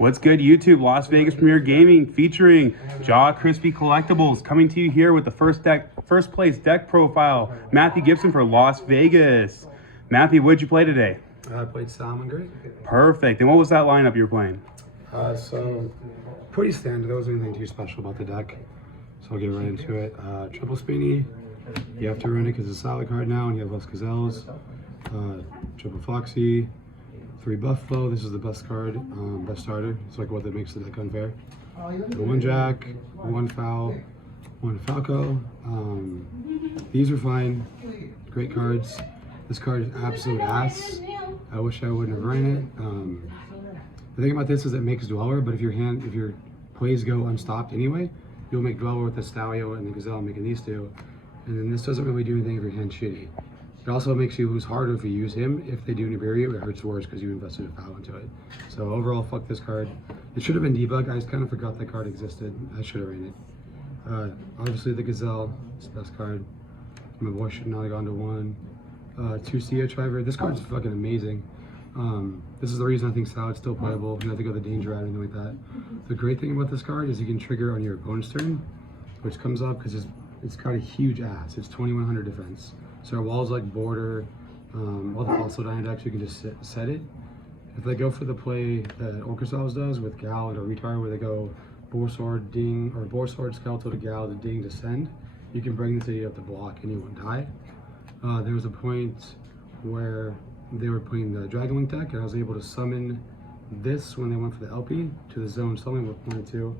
What's good, YouTube? Las Vegas Premier Gaming featuring CrispyCollectibles coming to you here with the first place deck profile, Matthew Gibson for Las Vegas. Matthew, what'd you play today? I played Salmon Gray. Perfect. And what was that lineup you were playing? So pretty standard. There wasn't anything too special about the deck. So I'll get right into it. Triple Spinny. You have to run it because it's a solid card now, and you have less Gazelles. Triple Foxy. 3 Buffalo. This is the best card, best starter. It's like what that makes the deck unfair. The 1 Jack, 1 Foul, 1 Falco. These are fine. Great cards. This card is absolute ass. I wish I wouldn't have ran it. The thing about this is it makes Dweller, but if your plays go unstopped anyway, you'll make Dweller with the Stalio and the Gazelle, making these two. And then this doesn't really do anything if your hand's shitty. It also makes you lose harder if you use him. If they do Nibiru, it hurts worse because you invested a foul into it. So overall, fuck this card. It should have been debug. I just kind of forgot that card existed. I should have ran it. Obviously the Gazelle is the best card. My boy should not have gone to 1. 2 Sia Driver. This card's fucking amazing. This is the reason I think Salad's still playable. You don't have to go the danger out or anything like that. The great thing about this card is you can trigger on your opponent's turn, which comes up because it's got a huge ass. It's 2100 defense. So our walls like border, all the fossil dying decks, you can just set it. If they go for the play that Orchestralis does with Gal or Retard, where they go Boar Sword, Ding, or Boar Sword, Skeletal to Gal, to Ding, to Send, you can bring this idiot up the block and you won't die. There was a point where they were playing the Dragon Link deck, and I was able to summon this when they went for the LP to the zone summon with 1 and 2,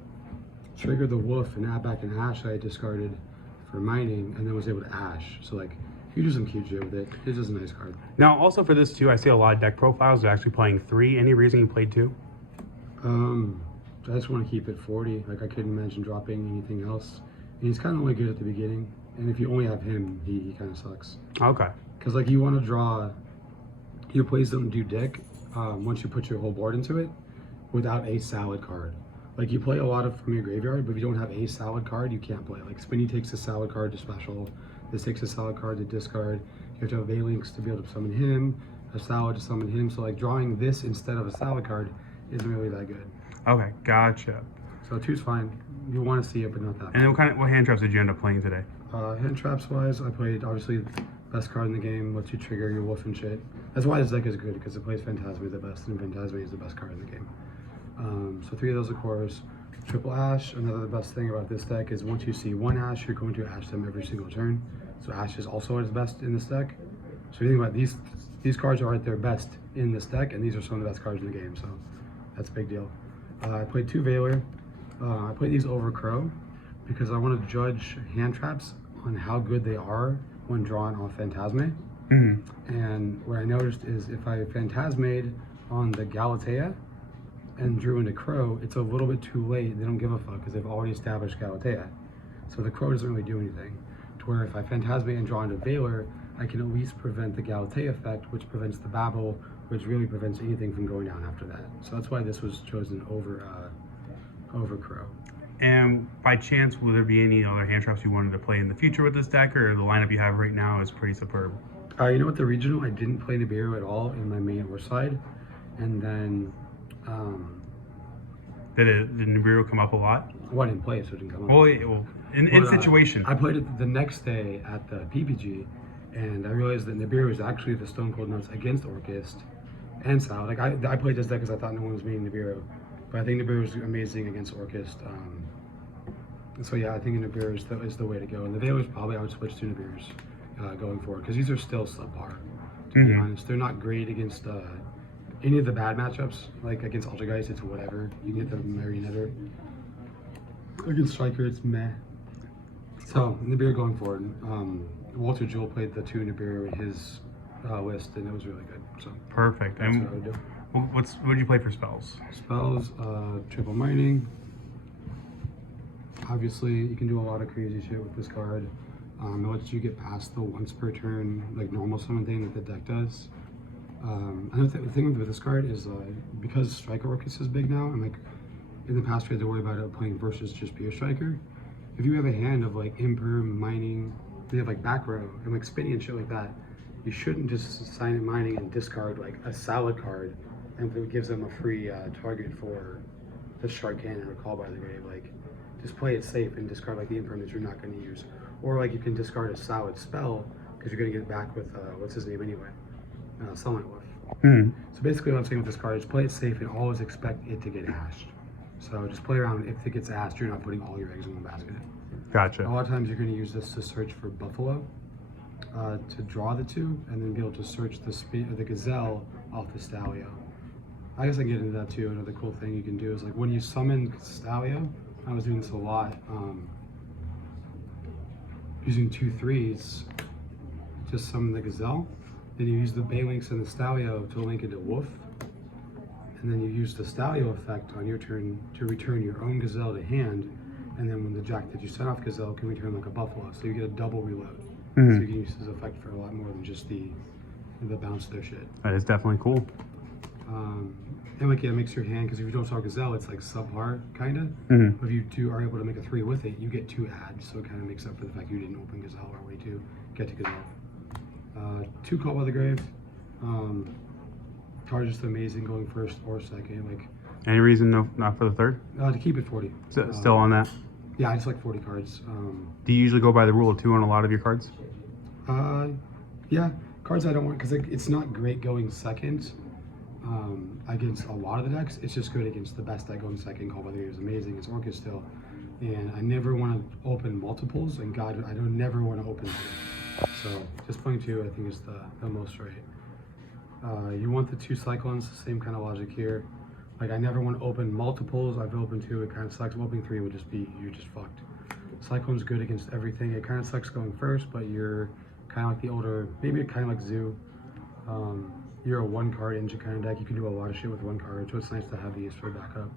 trigger the Wolf and add back an Ash I had discarded for mining, and then was able to Ash. So like, you do some cute shit with it. It's just a nice card. Now, also for this too, I see a lot of deck profiles are actually playing 3. Any reason you played 2? I just want to keep it 40. Like, I couldn't imagine dropping anything else. And he's kind of only good at the beginning. And if you only have him, he kind of sucks. Okay. Because like, you want to draw, your plays don't do dick once you put your whole board into it without a salad card. Like, you play a lot from your graveyard, but if you don't have a salad card, you can't play. Like, Spinny takes a salad card to special. This takes a salad card to discard. You have to have Valinx to be able to summon him, a salad to summon him. So like, drawing this instead of a salad card isn't really that good. Okay, gotcha. So 2's fine. You want to see it, but not that. And then what hand traps did you end up playing today? Hand traps wise, I played obviously best card in the game. Lets you trigger your wolf and shit. That's why this deck is good, because it plays Phantasme the best, and Phantasme is the best card in the game. So 3 of those, of course. Triple Ash. Another best thing about this deck is once you see 1 Ash, you're going to Ash them every single turn. So Ash is also at its best in this deck. So if you think about it, these cards are at their best in this deck, and these are some of the best cards in the game. So that's a big deal. I played 2 Veiler. I played these over Crow because I want to judge hand traps on how good they are when drawn off Phantasme. And what I noticed is if I Phantasmade on the Galatea and drew into Crow, it's a little bit too late. They don't give a fuck because they've already established Galatea. So the Crow doesn't really do anything. To where if I Phantasmate and draw into Veiler, I can at least prevent the Galatea effect, which prevents the Babel, which really prevents anything from going down after that. So that's why this was chosen over Crow. And by chance, will there be any other hand traps you wanted to play in the future with this deck, or the lineup you have right now is pretty superb? You know what, the regional, I didn't play Nibiru at all in my main or side. And then Did Nibiru come up a lot? Well, I didn't play it, so it didn't come up. Well, in situation. I played it the next day at the PPG, and I realized that Nibiru is actually the Stone Cold Notes against Orchist and Sal. Like, I played this deck because I thought no one was meaning Nibiru, but I think Nibiru is amazing against Orchist. So yeah, I think Nibiru is the way to go. And the Veilers, probably I would switch to Nibirus going forward, because these are still subpar, to be honest. They're not great against any of the bad matchups. Like against Ultrageist, it's whatever. You get the Marionette. Against Striker, it's meh. So Nibiru going forward. Walter Jewell played the 2 Nibiru in his list, and it was really good. So perfect. That's And what I would do. what did you play for spells? Spells, triple mining. Obviously, you can do a lot of crazy shit with this card. It lets you get past the once per turn, like normal summon thing that the deck does. Another the thing with this card is because Striker Orchis is big now, and like in the past we had to worry about it playing versus just pure Striker. If you have a hand of like Imper, mining, they have like back row and like spinning and shit like that, you shouldn't just sign it mining and discard like a salad card and it gives them a free target for the Shark Cannon or Call by the Grave. Like, just play it safe and discard like the impermanents you're not going to use, or like you can discard a solid spell because you're going to get it back with what's his name anyway, Sunlight Wolf. So basically, what I'm saying with this card is play it safe and always expect it to get hashed. So just play around. If it gets hashed, you're not putting all your eggs in one basket. Gotcha. A lot of times you're going to use this to search for Buffalo, to draw the two, and then be able to search the Gazelle off the Stalio. I guess I can get into that too. Another cool thing you can do is like when you summon Stalio, I was doing this a lot, using 2/3s, just summon the Gazelle. Then you use the Baylinks and the Stalio to link into Wolf. And then you use the Stalio effect on your turn to return your own Gazelle to hand. And then when the Jack that you set off Gazelle can return like a Buffalo. So you get a double reload. So you can use this effect for a lot more than just the bounce their shit. That is definitely cool. And like, yeah, it makes your hand, because if you don't saw Gazelle, it's like subpar, kind of. But if you are able to make a 3 with it, you get 2 adds. So it kind of makes up for the fact you didn't open Gazelle or way to get to Gazelle. 2 Call by the Grave. Card just amazing going first or second. Like, any reason not for the third? to keep it 40. Still on that? Yeah, I just like 40 cards. Do you usually go by the rule of 2 on a lot of your cards? Yeah, cards I don't want, because it's not great going second against a lot of the decks. It's just good against the best deck going second. Call by the Grave is amazing. It's Orcus still. And I never want to open multiples, and God, I don't never want to open them. So just playing 2, I think, is the most right. You want the 2 Cyclones, same kind of logic here. Like, I never want to open multiples. I've opened 2, it kind of sucks. Opening 3 would just be, you're just fucked. Cyclone's good against everything. It kind of sucks going first, but you're kind of like the older, maybe kind of like Zoo. You're a 1 card engine kind of deck. You can do a lot of shit with 1 card, so it's nice to have these for backup.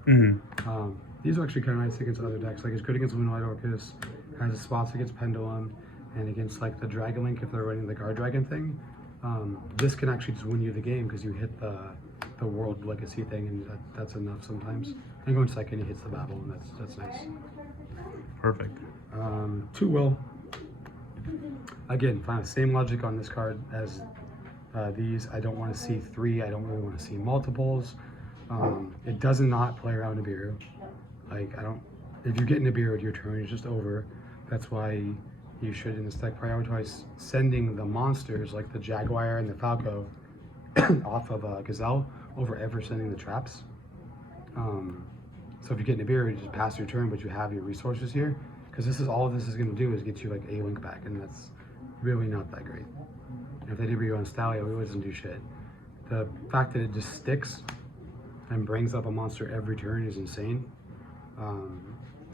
These are actually kind of nice against other decks. Like, it's good against Moonlight Orcus, has spots against Pendulum, and against like the Dragon Link if they're running the Guard Dragon thing. This can actually just win you the game because you hit the World Legacy thing, and that's enough sometimes. And going second, he hits the Babel, and that's nice. Perfect. 2 Will. Again, find the same logic on this card as these. I don't want to see 3. I don't really want to see multiples. It does not play around Nibiru. Like, if you get Nibiru, your turn is just over. That's why you should, in this deck, prioritize sending the monsters like the Jaguar and the Falco off of Gazelle over ever sending the traps. So if you get Nibiru, you just pass your turn, but you have your resources here. Because this is all this is going to do is get you like a link back, and that's really not that great. If they Nibiru on Stalio, it doesn't do shit. The fact that it just sticks and brings up a monster every turn is insane.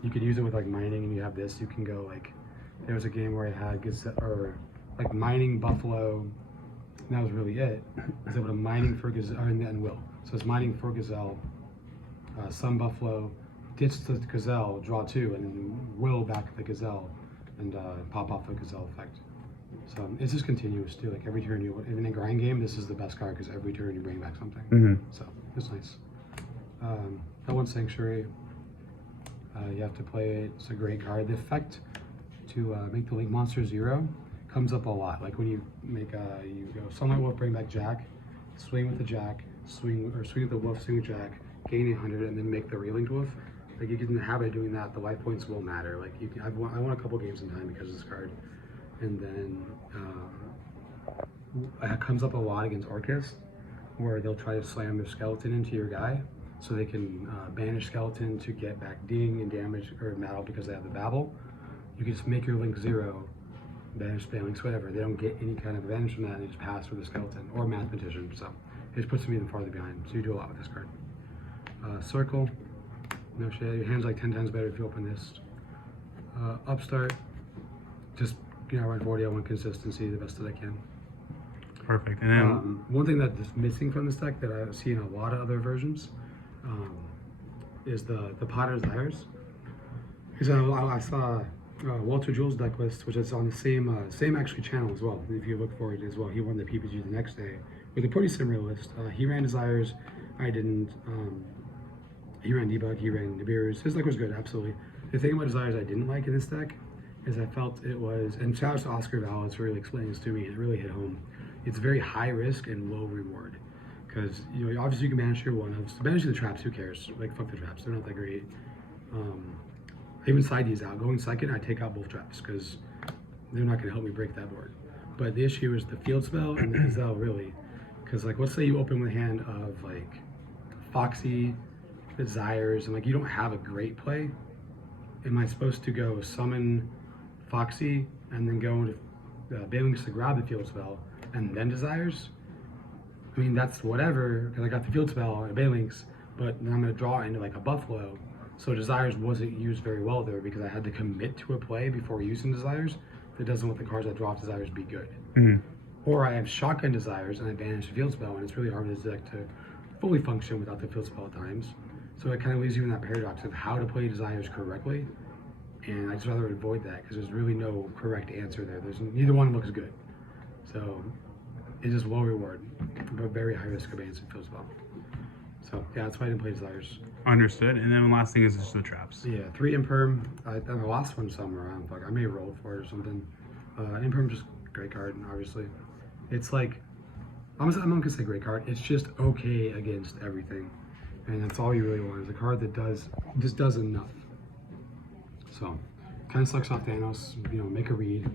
You could use it with like mining, and you have this. You can go like, there was a game where I had like mining Buffalo. And that was really it. I was able to mining for Gazelle, and Will. So it's mining for Gazelle, some Buffalo, ditch the Gazelle, draw 2, and then Will back the Gazelle, and pop off the Gazelle effect. So it's just continuous too. Like every turn in a grind game, this is the best card because every turn you bring back something. So it's nice. That 1 Sanctuary, you have to play it. It's a great card. The effect to make the link monster 0 comes up a lot. Like when you make you go Sunlight Wolf, bring back Jack, swing with the Jack, swing with the Wolf, swing with Jack, gain 800, and then make the relinked Wolf. Like, you get in the habit of doing that, the life points will matter. Like, I won a couple games in time because of this card, and then it comes up a lot against Orcus, where they'll try to slam their skeleton into your guy, so they can banish skeleton to get back ding and damage or metal because they have the Babel. You can just make your link 0. Banish Phalanx, whatever. They don't get any kind of advantage from that, and they just pass for the skeleton or Mathematician. So it just puts them even farther behind. So you do a lot with this card. Circle, no shit. Your hand's like 10 times better if you open this. Upstart, just run 40. I want consistency the best that I can. Perfect. And then one thing that is missing from this deck that I see in a lot of other versions is the Potter's Lyres. Because I saw Walter Jules deck list, which is on the same actually channel as well. If you look for it as well, he won the PPG the next day with a pretty similar list. He ran Desires, I didn't. He ran Debug, he ran Nibiru's. His deck was good, absolutely. The thing about Desires I didn't like in this deck is I felt it was, and shout out to Oscar Vallis for really explaining this to me, it really hit home. It's very high risk and low reward. Because, you know, obviously you can banish your one-ofs. Banishing the traps, who cares? Like, fuck the traps, they're not that great. I even side these out. Going second, I take out both traps, because they're not going to help me break that board. But the issue is the field spell and the gazelle, really. Because, like, let's say you open with a hand of, like, Foxy, Desires, and, like, you don't have a great play. Am I supposed to go summon Foxy and then go into Bailings to grab the field spell and then Desires? I mean, that's whatever, because I got the field spell and Bailings, but then I'm going to draw into, like, a Buffalo. So Desires wasn't used very well there because I had to commit to a play before using Desires. That doesn't let the cards I draw off Desires be good. Or I have Shotgun Desires and I banish the field spell, and it's really hard for this deck to fully function without the field spell at times. So it kind of leaves you in that paradox of how to play Desires correctly, and I just rather avoid that because there's really no correct answer there. Neither one looks good. So it is low reward, but very high risk of banishing field spell. So yeah, that's why I didn't play Desires. Understood. And then the last thing is just the traps. Yeah, 3 Imperm. And the last one somewhere around. Like, I may roll for it or something. Imperm, just great card, obviously. It's like, I'm not gonna say great card. It's just okay against everything, and that's all you really want is a card that does enough. So, kind of sucks off Thanos. You know, make a read.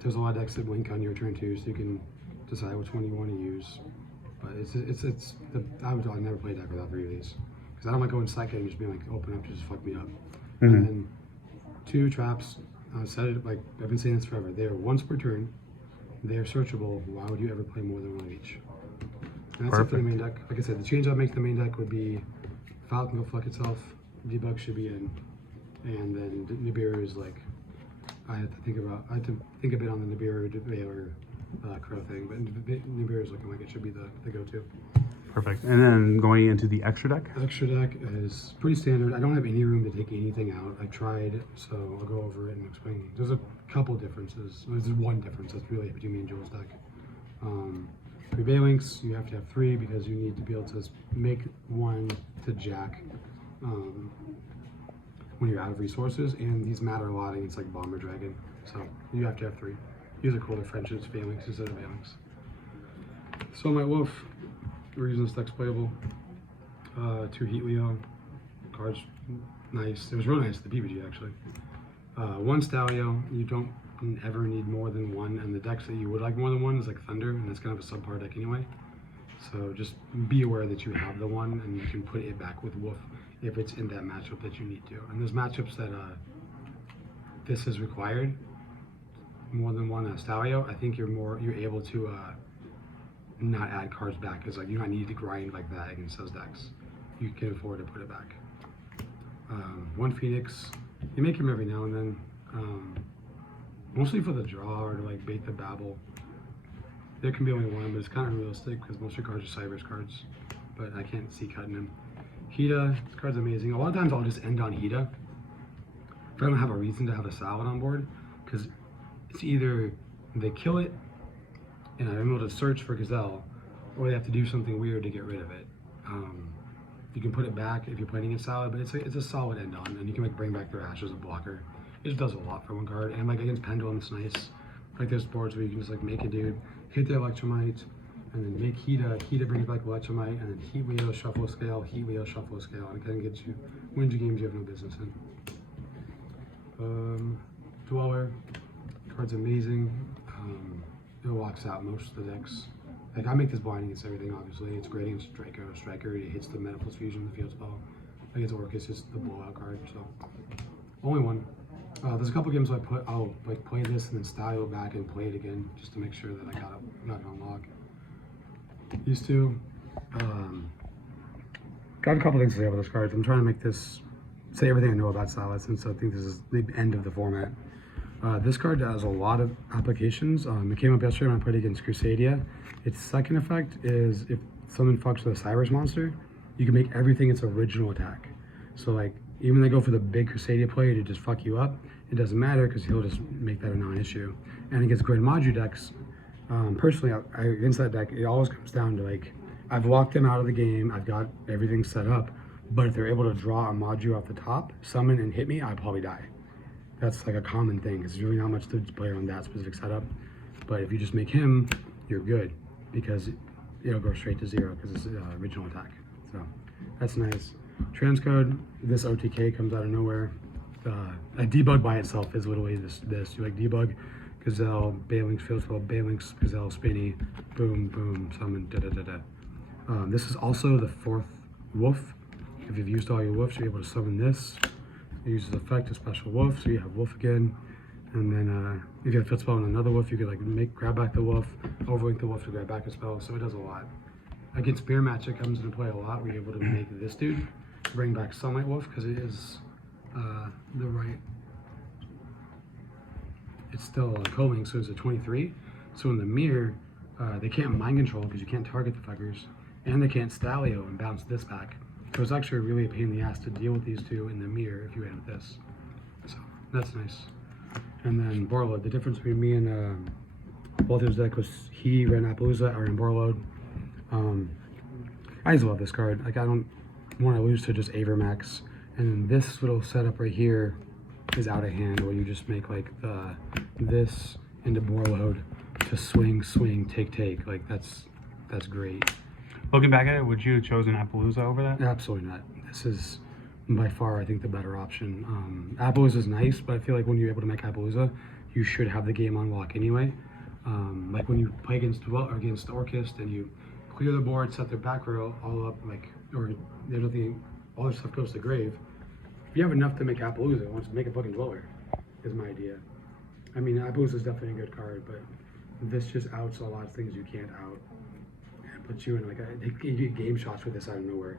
There's a lot of decks that blink on your turn too, so you can decide which one you want to use. But I'd never play a deck without 3 of these. I don't like going second and just being like, open up to just fuck me up. And then 2 traps. I said it, like, I've been saying this forever. They are once per turn. They are searchable. Why would you ever play more than one of each? And that's it for the main deck. Like I said, the change I'd make to the main deck would be Falcon go fuck itself. Debug should be in. And then Nibiru is like, I had to think a bit on the Nibiru Baylor Crow thing, but Nibiru is looking like it should be the go-to. Perfect. And then going into the extra deck? Extra deck is pretty standard. I don't have any room to take anything out. I tried, so I'll go over it and explain. There's a couple differences. There's one difference that's really between me and Joel's deck. 3 Balinks, you have to have 3 because you need to be able to make 1 to jack when you're out of resources, and these matter a lot against like Bomber Dragon. So you have to have 3. These are cooler Friendships Balinks instead of Balinks. So my Wolf. Reason this deck's playable. 2 Heat Leo. Cards nice. It was really nice, the PPG actually. 1 Stalio. You don't ever need more than 1, and the decks that you would like more than 1 is like Thunder, and that's kind of a subpar deck anyway. So just be aware that you have the 1, and you can put it back with Wolf if it's in that matchup that you need to. And there's matchups that this is required. More than 1 Stalio. I think you're able to not add cards back, because like you're not needed to grind like that against those decks. You can afford to put it back. 1 Phoenix, you make him every now and then, mostly for the draw or to like bait the babble. There can be only 1, but it's kind of unrealistic because most of your cards are Cybers cards, but I can't see cutting him. Hida, this card's amazing. A lot of times I'll just end on Hida if I don't have a reason to have a Salad on board, because it's either they kill it and I'm able to search for Gazelle, or they have to do something weird to get rid of it. You can put it back if you're playing against Salad, but it's a solid end on, and you can like bring back their Ash as a blocker. It just does a lot for 1 card, and like against Pendulum, it's nice. Like there's boards where you can just like make a dude, hit the Electromite, and then make Hida brings back Electromite, and then Heat Wheel, Shuffle Scale, Heat Wheel, Shuffle Scale, and it kind of gets you, wins you games you have no business in. Dweller, card's amazing. It locks out most of the decks. Like I make this blind against everything, obviously. It's great against Striker, it hits the Metapulse Fusion, the field spell. Against Orcus, it's the blowout card, so. Only 1. There's a couple games I'll like play this and then style back and play it again, just to make sure that I got it on lock. These 2. Got a couple things to say about those cards. I'm trying to make this, say everything I know about Salad, since I think this is the end of the format. This card has a lot of applications. It came up yesterday when I played against Crusadia. Its second effect is if someone fucks with a Cybers monster, you can make everything its original attack. So like, even when they go for the big Crusadia play to just fuck you up, it doesn't matter because he'll just make that a non-issue. And against Grand Maju decks, personally, against that deck, it always comes down to like, I've locked them out of the game, I've got everything set up, but if they're able to draw a Maju off the top, summon and hit me, I'd probably die. That's like a common thing. There's really not much to play on that specific setup. But if you just make him, you're good. Because it'll go straight to 0 because it's original attack. So that's nice. Transcode, this OTK comes out of nowhere. A debug by itself is literally this. You like debug, Gazelle, Balinks, Field Spell, Balinks, Gazelle, Spinny, boom, boom, summon, da da da da. This is also the 4th wolf. If you've used all your wolves, you're able to summon this. It uses effect a special wolf, so you have wolf again. And then if you have Field Spell on another wolf, you could like grab back the wolf, overlink the wolf to grab back a spell, so it does a lot. Against Spear Match, it comes into play a lot. We're able to make this dude bring back Sunlight Wolf because it is the right. It's still co-link, so it's a 23. So in the mirror, they can't mind control because you can't target the fuckers, and they can't Stalio and bounce this back. So it's actually really a pain in the ass to deal with these two in the mirror if you end this. So that's nice. And then Borload, the difference between me and Walter's deck was he ran Appaloosa, I ran Borload. I just love this card. Like I don't want to lose to just Avermax. And then this little setup right here is out of hand where you just make like this into Borload to swing, take. Like that's great. Looking back at it, would you have chosen Appaloosa over that? Absolutely not. This is by far, I think, the better option. Appaloosa is nice, but I feel like when you're able to make Appaloosa, you should have the game on lock anyway. Like when you play against Orchist and you clear the board, set their back row all up, like, or there's nothing, all their stuff goes to grave. If you have enough to make Appaloosa, once make a fucking Dweller, is my idea. I mean, Appaloosa is definitely a good card, but this just outs a lot of things you can't out. And puts you in like you get game shots with this out of nowhere.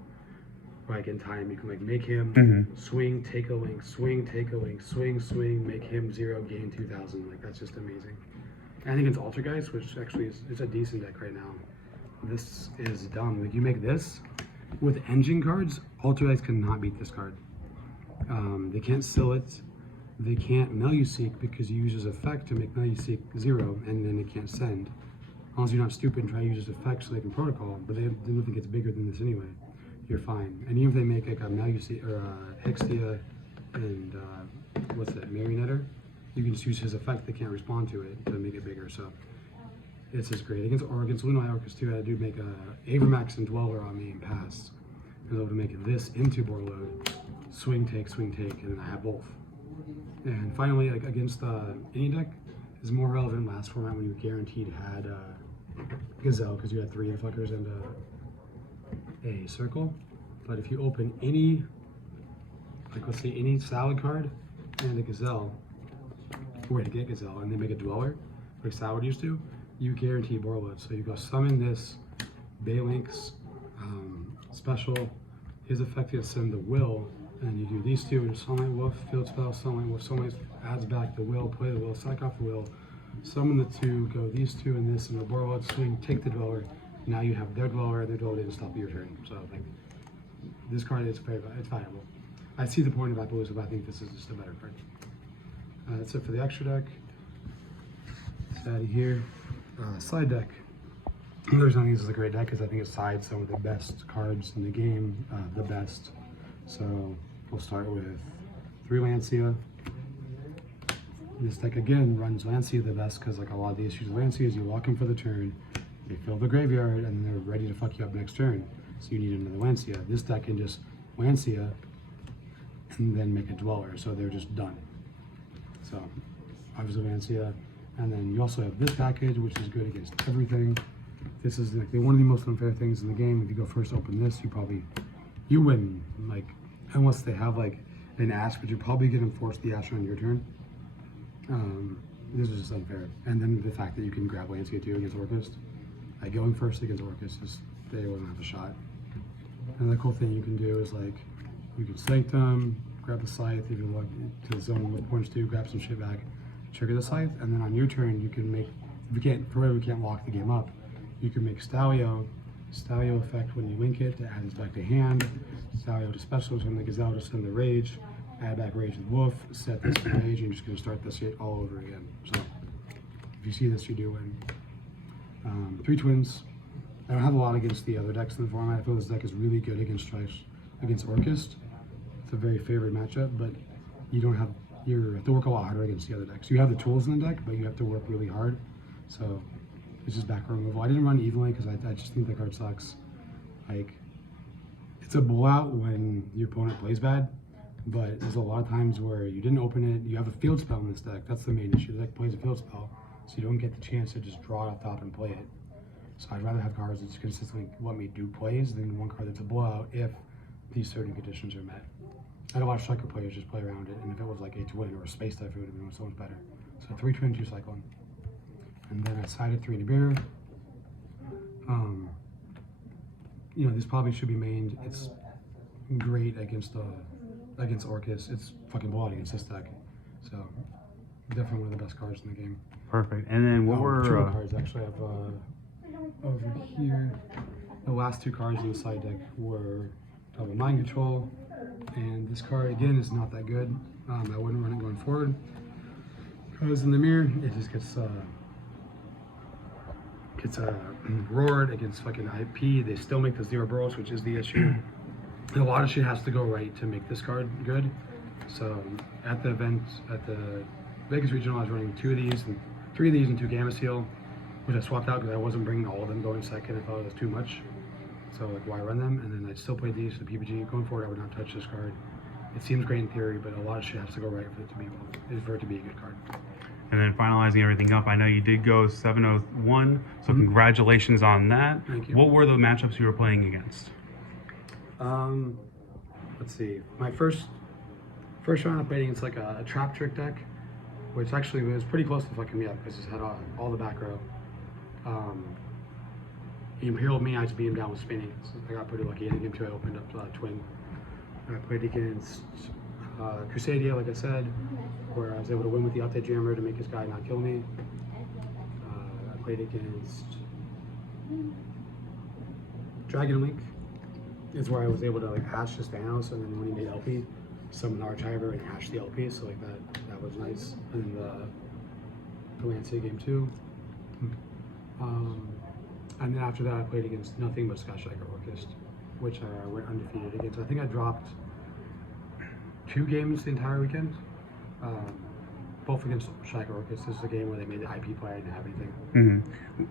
Like in time, you can like make him swing, take a link, swing, take a link, swing, make him 0, gain 2,000. Like that's just amazing. And against Altergeist, which actually is it's a decent deck right now. This is dumb. Like you make this with engine cards, Altergeist cannot beat this card. They can't seal it. They can't Meluseek because you use his effect to make Meluseek 0, and then it can't send. Unless you're not stupid and try to use his effect so they can protocol, but they don't think it's bigger than this anyway. You're fine. And even if they make like a Meluseek or a Hextia and what's that, Marionetter, you can just use his effect. They can't respond to it to make it bigger. So this is great. Against Lunai Orcus too, I do make a Avermax and Dweller on me and pass. I was able to make this into Borload, swing take, and then I have both. And finally, like against any deck, is more relevant last format when you guaranteed had Gazelle because you had 3 Inflickers and a circle. But if you open any, like let's say any Salad card and a Gazelle, or to get Gazelle, and they make a Dweller, like Salad used to, you guarantee Borload. So you go summon this, Balinks, special, his effect is send the will, and you do these two into Sunlight Wolf, Field Spell, Sunlight Wolf, Sunlight adds back the will, play the will, psych off the will, summon the 2, go these 2 and this, and the Borload swing, take the Dweller. Now you have their Dweller didn't stop your turn. So like, this card is it's viable. I see the point of Appaloosa, but I think this is just a better card. That's it for the extra deck. It's out of here. Side deck. The reason I think this is a great deck is I think it sides some of the best cards in the game, the best. So we'll start with 3 Lancia. This deck again runs Lancia the best because like a lot of the issues with Lancia is you lock them for the turn, they fill the graveyard, and they're ready to fuck you up next turn. So you need another Lancia. This deck can just Lancia and then make a Dweller, so they're just done. So obviously Lancia, and then you also have this package, which is good against everything. This is like one of the most unfair things in the game. If you go first open this, you win, like unless they have like an Ash, but you're probably gonna force the Ash on your turn. This is just unfair. And then the fact that you can grab Lancia too against Orcust. Like going first against Orcust, they wouldn't have a shot. Another cool thing you can do is like, you can Sanctum, grab the Scythe if you look to the zone with points 2, grab some shit back, trigger the Scythe, and then on your turn you can make, if you can't lock the game up, you can make Stalio effect when you link it to add this back to hand, Stalio to special, send the Gazelle to send the Rage, add back Rage to the Wolf, set this to Rage, and you're just going to start this shit all over again. So if you see this, you do win. 3 Twins. I don't have a lot against the other decks in the format. I feel this deck is really good against Orcust. It's a very favored matchup, but you have to work a lot harder against the other decks. You have the tools in the deck, but you have to work really hard. So It's just back row removal. I didn't run evenly because I just think the card sucks. Like, it's a blowout when your opponent plays bad, but there's a lot of times where you didn't open it. You have a field spell in this deck. That's the main issue. The deck plays a field spell, so you don't get the chance to just draw it off top and play it. So I'd rather have cards that just consistently let me do plays than one card that's a blowout if these certain conditions are met. I had a lot of striker players just play around it, and if it was like a twin or a space type, it would have been so much better. So 3 twin, 2 cyclone. And then I sided 3 Nibiru. You know, this probably should be mained. It's great against Orcus. It's fucking blowout against this deck. So definitely one of the best cards in the game. Perfect. And then what were... Two cards actually I have over here. The last 2 cards in the side deck were Mind Control, and this card again is not that good. I wouldn't run it going forward because in the mirror it just gets roared against fucking IP. They still make the 0 burrows, which is the issue. And a lot of shit has to go right to make this card good. So at the event at the Vegas Regional, I was running 2 of these and 3 of these and 2 Gamma Seal, which I swapped out because I wasn't bringing all of them going second. I thought it was too much. So like, why run them? And then I still played these for the PPG. Going forward, I would not touch this card. It seems great in theory, but a lot of shit has to go right for it to be a good card. And then finalizing everything up, I know you did go 701, so congratulations on that. Thank you. What were the matchups you were playing against? Let's see. My first round I played against like a trap trick deck, which actually was pretty close to fucking me up because it had all the back row. He imperialed me, I just beat him down with spinning. So I got pretty lucky. In game 2, I opened up twin. I played against Crusadia, like I said, where I was able to win with the Altai Jammer to make his guy not kill me. I played against Dragon Link, is where I was able to like hash his Thanos, and then when he made LP, summon the Archiver and hash the LP, so like that was nice. And the Lancia game 2. And then after that, I played against nothing but Sky Striker Orcus, which I went undefeated against. I think I dropped 2 games the entire weekend, both against Striker Orcus. This is a game where they made the IP play. I didn't have anything.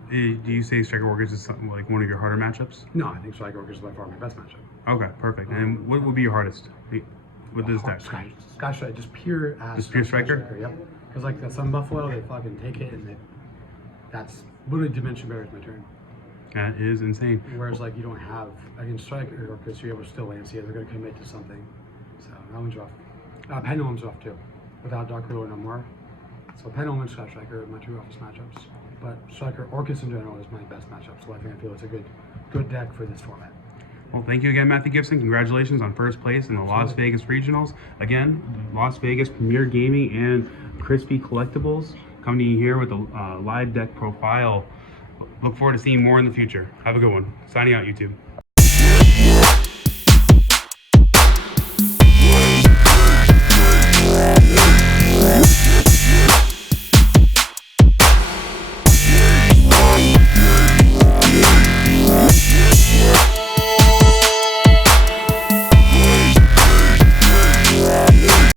Do you say Striker Orcus is something like one of your harder matchups? No, I think Striker Orcus is by far my best matchup. Okay, perfect. And what would be your hardest with this deck? Sky Striker, just pure ass. Just pure Striker? Yep. Because like the Sun Buffalo, they fucking take it, and that's literally Dimension Barriers my turn. That is insane. Whereas like you don't have against Striker Orcus, you're able to still Lancia. They're going to commit to something. So that one's rough. Pendulum's rough too, without Dark Ruler no more. So Pendulum and Sky Striker are my 2 roughest matchups. But Striker Orcus in general is my best matchup. So I feel it's a good deck for this format. Well, thank you again, Matthew Gibson. Congratulations on first place in the Las Vegas Regionals. Again, Las Vegas Premier Gaming and CrispyCollectibles coming to you here with a live deck profile. Look forward to seeing more in the future. Have a good one. Signing out, YouTube.